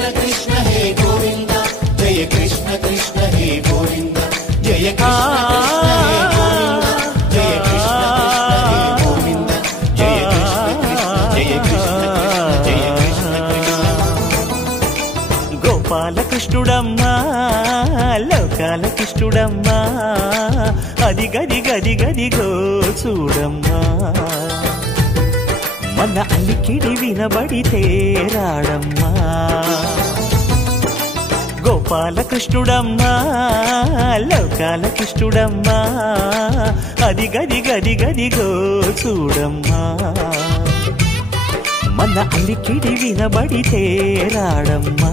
कृष्ण कृष्ण हे गोविंद जय कृष्ण कृष्ण हे गोविंद जय कृष्ण कृष्ण हे गोविंद जय कृष्ण कृष्ण हे गोविंद जय कृष्ण कृष्ण जय कृष्ण गोपाल कृष्णुडम्मा लोकाल कृष्णुडम्मा अदि गदि गदि गदिगो చూడమ్మా మన అలికిడి వినబడితే రాడమ్మా గోపాల కృష్ణుడమ్మా లోకాల కృష్ణుడమ్మా అది గది గది గదిగో చూడమ్మా మన అలికిడి వినబడితే రాడమ్మా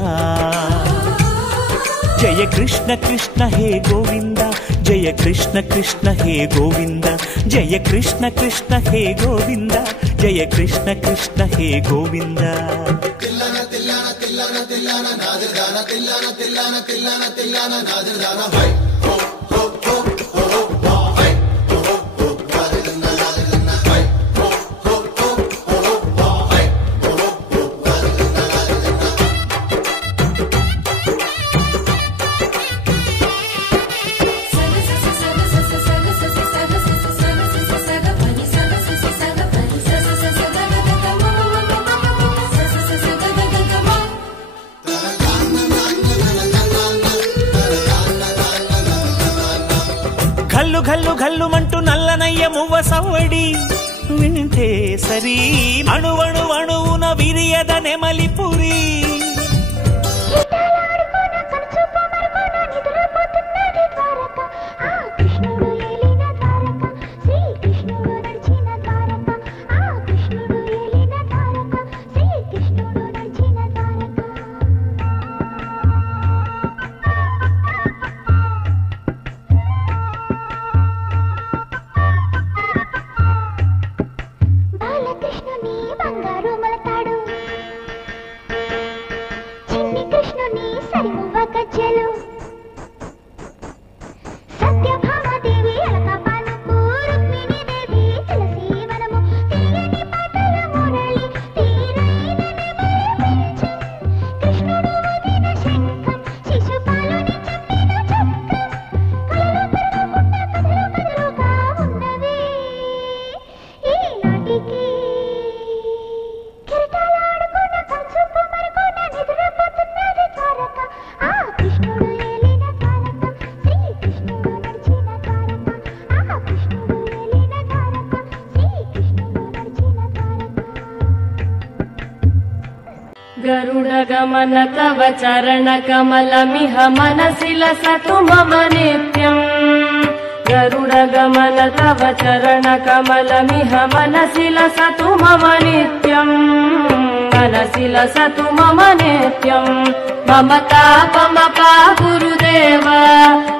जय कृष्ण कृष्ण हे गोविंद जय कृष्ण कृष्ण हे गोविंद जय कृष्ण कृष्ण हे गोविंद जय कृष्ण कृष्ण हे गोविंद तिल्लाना तिल्लाना तिल्लाना तिल्लाना नादरदाना तिल्लाना तिल्लाना तिल्लाना तिल्लाना नादरदाना हाय हो हो हो हो हो हाय हो हो हो नादरदाना नादरदाना हाय हो हो हो हो हो हाय हो हो हो नादरदाना नादरदाना घल्लु घल्लु घल्लुमंटू नल्लनय्य मुव्व सव्वडी विंटे सरी अणु अणु अणुवुन विरियद नेमलिपुरी गरुडगमन तव चरण कमलमिह मनसि लसतु मम नित्यम् गरुडगमन तव चरण कमलमिह मनसि लसतु मम नित्यम् मनसि लसतु मम नित्यम् मम तापमपा गुरुदेव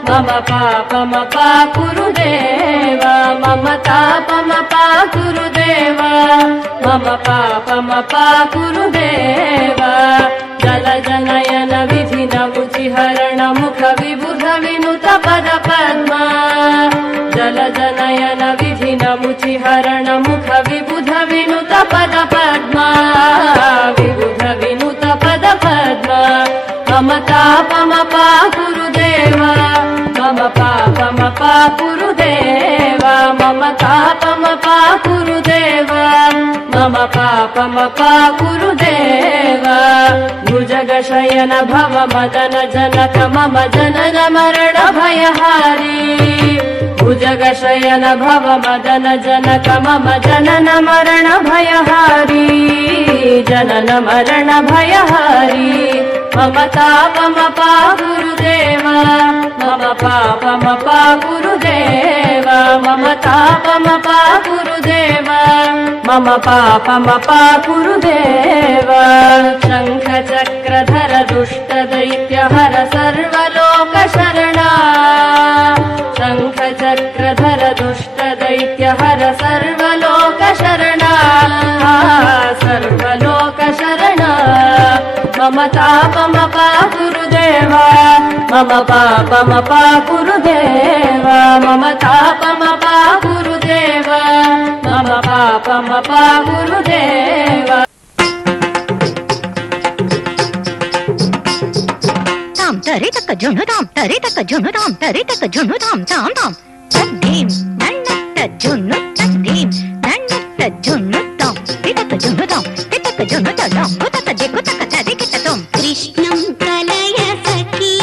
मम पापमपा गुरुदेव मम तापमपा गुरुदेव मम पापमपा गुरुदेव जलजनयन विधिन मुचिहरण मुख विबुध विनुत पद पद्मा जलजनयन विधिन मुचिहरण मुख विबुध विनुत पद पद्मा विबुध विनुत पद पद्मा मम तापमपा गुरुदेव मम पापमपा गुरुदेव मम तापमपा गुरुदेव मम पापमपा गुरुदेव भुजगशयन भव मदन जनक मम जनन मरण भयहारी भुजगशयन भव मदन जनक मम जनन मरण भयहारी जनन मरण भयहारी मम तापमपा गुरुदेव मम पापमपा गुरुदेव मम तापमपा गुरुदेव मम पापमपा गुरुदेव शंख चक्रधर दुष्ट दैत्य हर सर्वलोक शरणा शंख चक्रधर दुष्ट दैत्य हर सर्वलोक शरणा सर्वलोक शरणा मम तापमपा गुरुदेव मम पापमपा गुरुदेव मम तापमपा गुरुदेव मम पापमपा गुरुदेव తరి తక్క జునుదాం తరి తక్క జునుదాం తరి తక్క జునుదాం తాం తాం తద్దీం నన్నట్ట జును తద్దీం నన్నట్ట జునుదాం తితక్క జునుదాం తితక్క జునుదాం కుతక దిక్కుతక తదికిటతం కృష్ణం కలయ సఖీ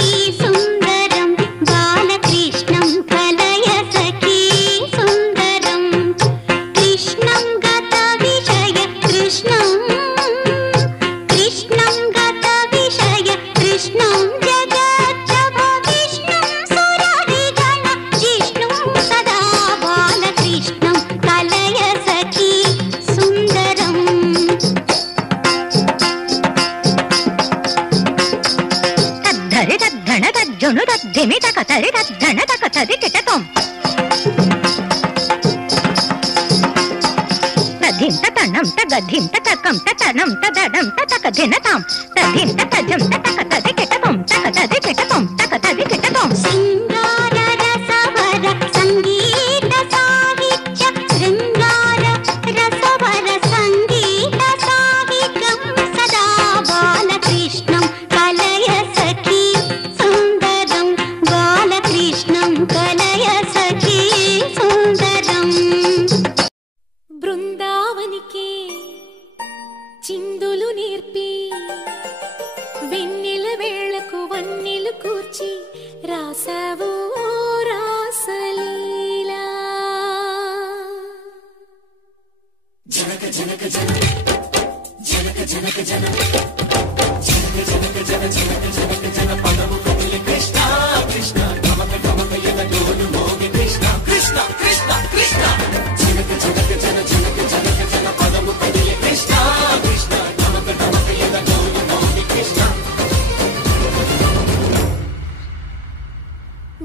సుందరం బాలకృష్ణం కలయ సఖీ సుందరం కృష్ణం గత విషయ కృష్ణం కృష్ణం గత విషయ కృష్ణం జగద్భవ విష్ణుం సురవిగణ జిష్ణుం సదా బాలకృష్ణం కలయ సఖీ సుందరం తద్ధరి తద్ధణ తజ్జును తద్ధిమి తక తరి తద్ధణ తక తది కిటతం తధిం తనం తగధిం తకం తనం తదడం తక ధినతాం తధిం తజం తక తది కిటతం తక తది కిటతం తక తది కిటతం సింగార రసవర సంగీత సాహిత్య శృంగార రసవర సంగీత సాహిత్యం సదా బాలకృష్ణం కలయ సఖీ సుందరం బాలకృష్ణం కలయ సఖీ సుందరం బృందావనికి చిందులు నేర్పి వెన్నెల వేళకు వన్నెలు కూర్చి రాసావు రాసలీలా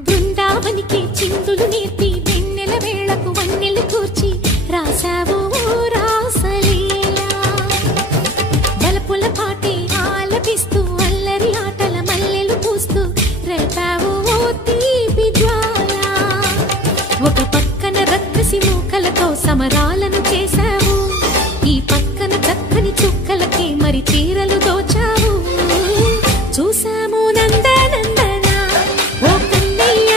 బృందావనికి చిందులు నేర్పి వెన్నెల వేళకు వన్నెలు కూర్చి రాసావు రాసలీలా బలపుల పాటే ఆలపిస్తూ అల్లరి ఆటల మల్లెలు పూస్తూ రేపావు తీపి జ్వాల ఒక పక్కన రక్కసి మూకలతో సమరాలను చేశావు ఈ పక్కన చక్కని చుక్కలకి మరి చీరలు దోచావు చూసాము నందనందన ఓ కన్నయ్య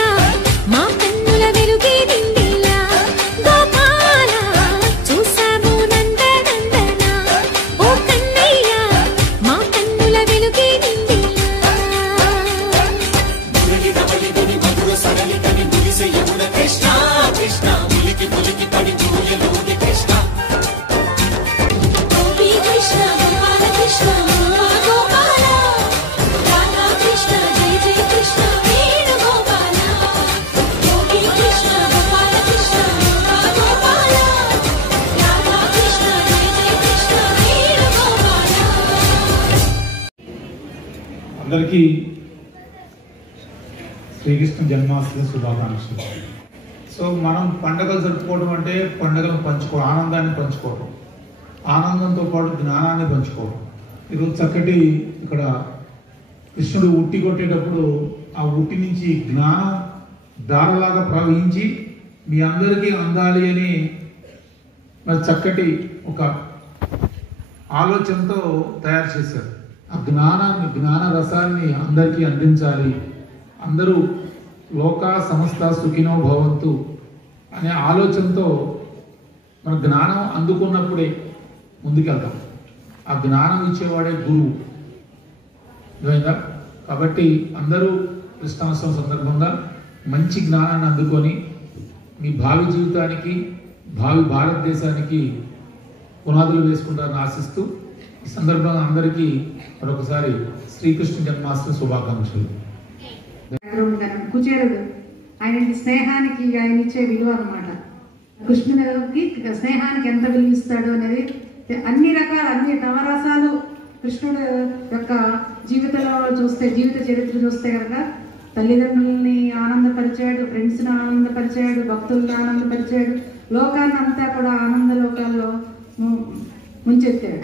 మా కన్నుల వెలుగే నిండిలా గోపాల చూసాము నందనందన ఓ కన్నయ్య మా కన్నుల వెలుగే నిండిలా గోపీ కృష్ణ గోపాల కృష్ణ గోపాల రాధా కృష్ణ జయ జయ కృష్ణ వేణు గోపాల గోపీ కృష్ణ గోపాల కృష్ణ గోపాల రాధా కృష్ణ జయ జయ కృష్ణ వేణు గోపాల. అందరికీ శ్రీకృష్ణ జన్మాష్టమి శుభాకాంక్షలు. సో మనం పండుగలు జరుపుకోవడం అంటే పండుగను పంచుకోవడం, ఆనందాన్ని పంచుకోవడం, ఆనందంతో పాటు జ్ఞానాన్ని పంచుకోవడం. ఈరోజు చక్కటి ఇక్కడ కృష్ణుడు ఉట్టి కొట్టేటప్పుడు ఆ ఉట్టి నుంచి జ్ఞానం దారలాగా ప్రవహించి మీ అందరికీ అందాలి అని మరి చక్కటి ఒక ఆలోచనతో తయారు చేశారు. ఆ జ్ఞానాన్ని, జ్ఞాన రసాన్ని అందరికీ అందించాలి, అందరూ లోక సమస్త సుఖినో భవంతు అనే ఆలోచనతో మన జ్ఞానం అందుకున్నప్పుడే ముందుకెళ్తాం. ఆ జ్ఞానం ఇచ్చేవాడే గురువు. అర్థమైందా? కాబట్టి అందరూ కృష్ణాష్టమి సందర్భంగా మంచి జ్ఞానాన్ని అందుకొని మీ భావి జీవితానికి, భావి భారతదేశానికి పునాదులు వేసుకుంటారని ఆశిస్తూ ఈ సందర్భంగా అందరికీ మరొకసారి శ్రీకృష్ణ జన్మాష్టమి శుభాకాంక్షలు. కుచేరుడు ఆయన స్నేహానికి ఆయన ఇచ్చే విలువ అనమాట. కృష్ణుడికి స్నేహానికి ఎంత విలువ ఇస్తాడు అనేది అన్ని రకాల అన్ని నవరసాలు కృష్ణుడు యొక్క జీవితంలో చూస్తే, జీవిత చరిత్ర చూస్తే కనుక తల్లిదండ్రుల్ని ఆనందపరిచాడు, ఫ్రెండ్స్ని ఆనందపరిచాడు, భక్తుల్ని ఆనందపరిచాడు, లోకాన్ని అంతా కూడా ఆనంద లోకాల్లో ముంచెత్తాడు.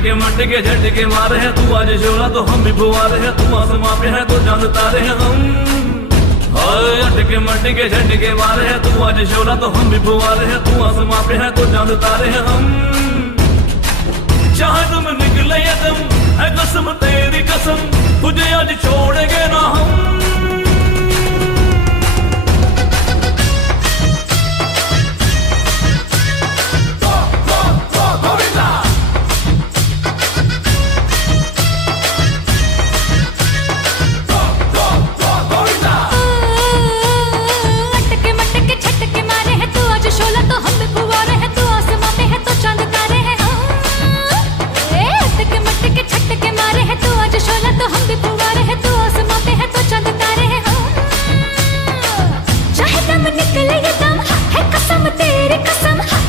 अटके झटके मारे हैं तू आज शोला तो हम भी फुवारे हैं तू आसमां पे है तो चांद तारे हैं हम। हाय अटके मटके झटके मारे हैं तू आज शोला तो हम भी फुवारे हैं तू आसमां पे है तो चांद तारे हैं हम। चाहे तुम निकले या दम है कसम तेरी कसम तुझे आज छोड़ेंगे ना हम।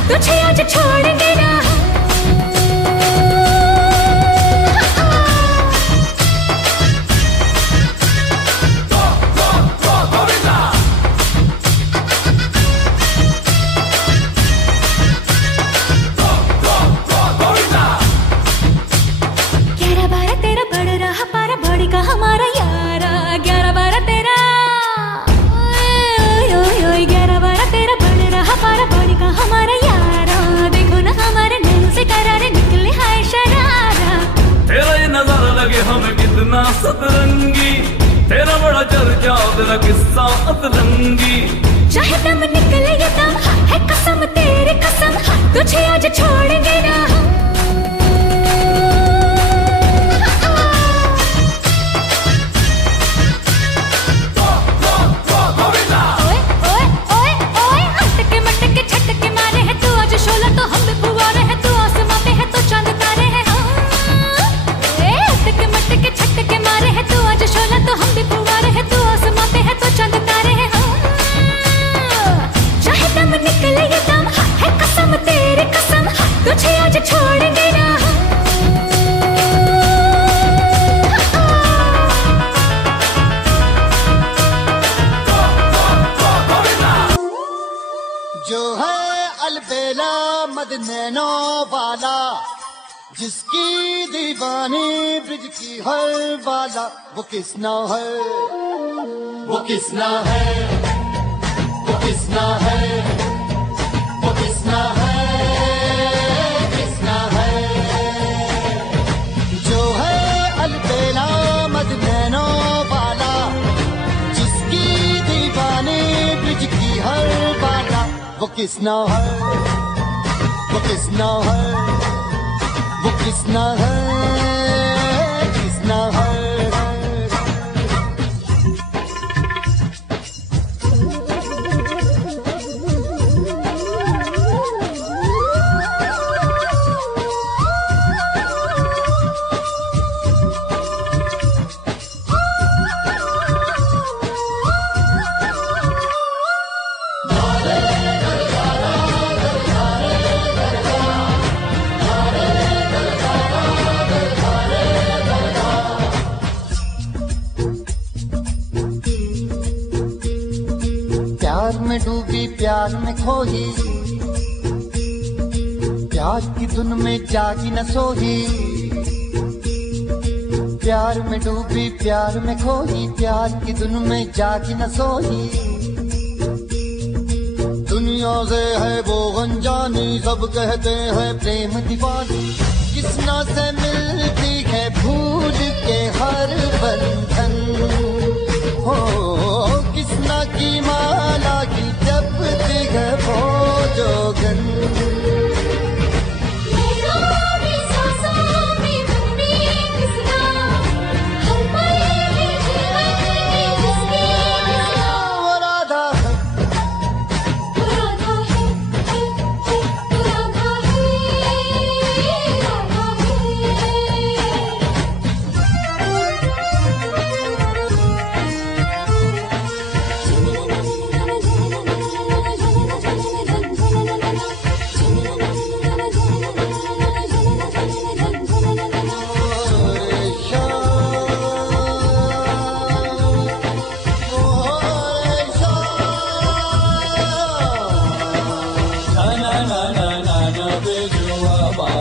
तुझे आज छोड़ेंगे ना सतरंगी तेरा बड़ा चर्चा तेरा किस्सा अतरंगी। चाहे दम निकले या दम है कसम तेरी कसम तुझे आज छोड़ेंगे ना हम। तुझे आज छोड़ेंगे ना जो है अलबेला मदनैनो वाला जिसकी दीवानी ब्रिज की हर वाला वो किसना है वो किसना है वो किसना है वो किसना है वो किसना है वो किसना है वो किसना है किसना है। प्यार में डूबी प्यार में खोही प्यार की धुन में जागी न सोही। प्यार में डूबी प्यार में खोही प्यार की धुन में जागी न सोही। दुनिया से है वो अनजानी सब कहते हैं प्रेम दीवानी किसना से मिलती है भूल के हर बंधन हो किसना की माला की जपती है वो